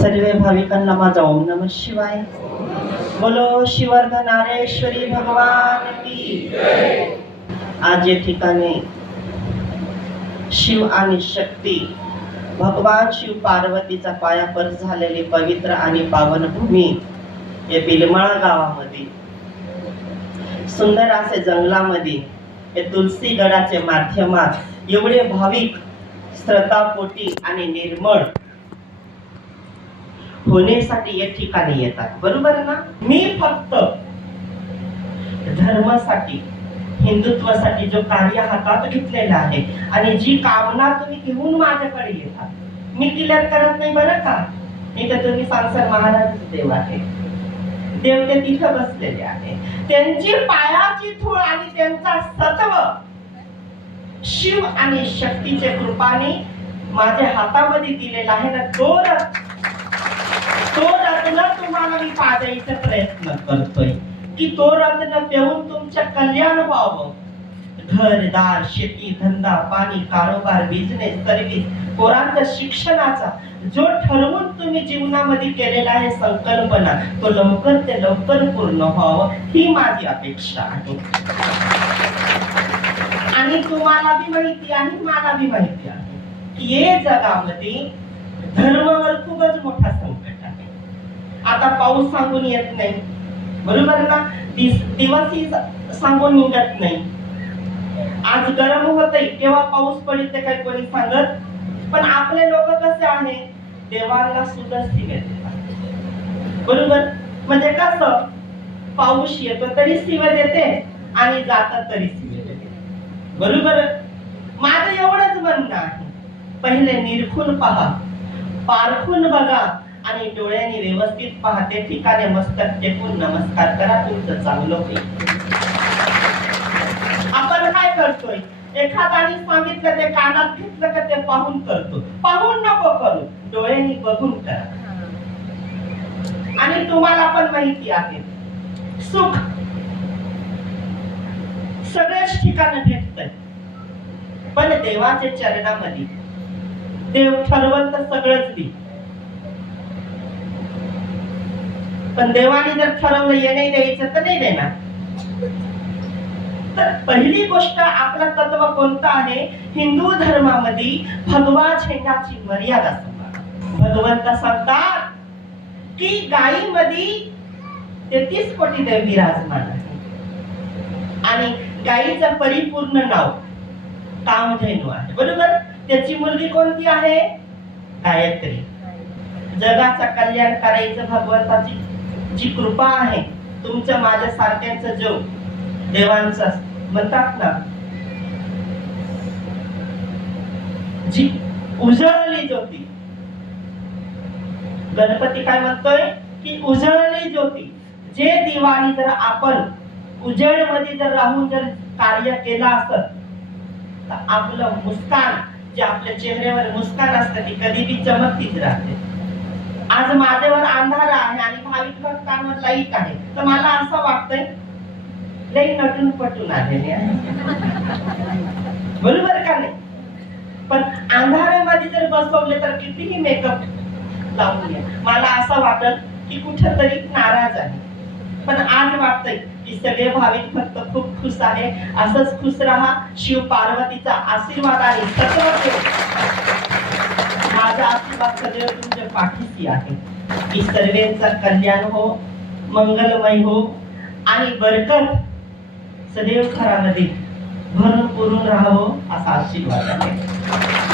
सर्व भाविकांना माझा ओम नम शिवाय. बोलो शिवर्धनारेश्वरी भगवान की आज या ठिकाणी शिव आणि शक्ती भगवान शिव पार्वतीचा पायापर झालेली पवित्र आणि पावन भूमी या गावामध्ये सुंदर असे जंगलामध्ये हे तुलसी गडाचे माध्यमात एवढे भाविक श्रद्धापोटी आणि निर्मळ होण्यासाठी या ठिकाणी येतात. बरोबर ना? मी फक्त धर्मासाठी हिंदुत्वासाठी जो कार्य हातात घेतलेला आहे आणि जी कामना तुम्ही घेऊन माझ्याकडे येतात. मी क्लिअर करत नाही बरं का? मी तर तुम्ही सांसर महाराज देव आहे. देव ते तिथं बसलेले आहे. त्यांची पायाची थोळ आणि त्यांचा सत्व शिव आणि शक्तीच्या कृपाने माझ्या हातामध्ये दिलेला आहे ना तो तो रत्न तुम्हाला मी पाजायचा प्रयत्न करतोय. की तो रत्न पेऊन तुमचं कल्याण व्हावं. घरदार शेती धंदा पाणी कारोबार बिझनेस सर्व्हिस पोरांचा शिक्षणाचा जो ठरवून तुम्ही जीवनामध्ये केलेला आहे संकल्पना तो लवकर ते लवकर पूर्ण व्हावं ही माझी अपेक्षा आहे. आणि तुम्हाला बी माहिती आहे मला बी माहिती आहे की हे जगामध्ये धर्मावर खूपच मोठा संकट आता पाऊस सांगून येत नाही. बरोबर ना? दिवसही सांगून निघत नाही. आज गरम होत केव्हा पाऊस पडेल ते काही कोणी सांगत? पण आपले लोक कसे आहे? देवांना सुद्धा सिवे देतात. बरोबर? म्हणजे कसं? पाऊस येतो तरी सिवे देते आणि जातात तरी सिवे देते. बरोबर? माझं एवढंच म्हणणं आहे. पहिले निरखून पहा. पारखून बघा. आणि डोळ्यांनी व्यवस्थित पाहते ठिकाणे मस्तक टेकून नमस्कार करा तुमचं चांगलं होईल. आपण काय करतोय? एखाद्याने सांगितलं ते कानात घेतलं का ते पाहून करतो. पाहून नको करू डोळ्यांनी बघून करा. आणि तुम्हाला पण माहिती आहे सुख सगळ्याच ठिकाण भेटत पण देवाच्या चरणामध्ये देव ठरवल तर सगळंच दे पण देवाने जर ठरवलं ये नाही द्यायचं तर नाही देणार. तर पहिली गोष्ट आपला तत्व कोणतं आहे? हिंदू धर्मामध्ये भगवा झेंडाची मर्यादा भगवंत सांगतात की गायीमध्ये तेहतीस कोटी देव विराजमान आहे आणि गायीचं परिपूर्ण नाव कामधेनू आहे. बरोबर? त्याची मुलगी कोणती आहे? गायत्री. जगाचा कल्याण करायचं भगवंताची. जी कृपा आहे तुमच्या माझ्या सारख्यांचं जो देवांचा म्हणतात ना जी उजळली ज्योती. गणपती काय म्हणतोय? की उजळली ज्योती. जे दिवाळी जर आपण उजेडमध्ये जर राहून जर कार्य केलं असत तर आपलं मुस्कान जे आपल्या चेहऱ्यावर मुस्कान असतं ती कधी बी चमकतीच राहते. आज माझ्यावर अंधार आहे आणि भाविक भक्तांवर लाइट आहे. तर मला असं वाटतंय लई नटून पटून आलेले आहे बरोबर का नाही? पण अंधारामध्ये जर बसवले तर कितीही मेकअप लावून घ्या. मला असं वाटत की कुठेतरी नाराज आहे. पण आज वाटतंय की सगळे भाविक फक्त खूप खुश आहे. असंच खुश राहा. शिव पार्वतीचा आशीर्वाद आहे. माझा आशीर्वाद सगळे तुमच्या पाठीशी आहे. की सर्वांचा कल्याण हो. मंगलमय हो. आणि बरकत सदैव घरामध्ये भरून पुरून राहावं असा आशीर्वाद आहे.